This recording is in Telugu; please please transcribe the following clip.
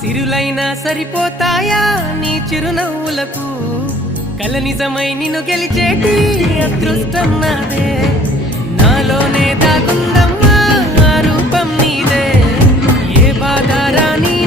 సిరులైనా సరిపోతాయా నీ చిరునవ్వులకు కల నిజమై నిన్ను గెలిచేటి అదృష్టం నాదే నాలోనే దాగుందమ్మా ఆ రూపం నీదే ఏ బాధ రాని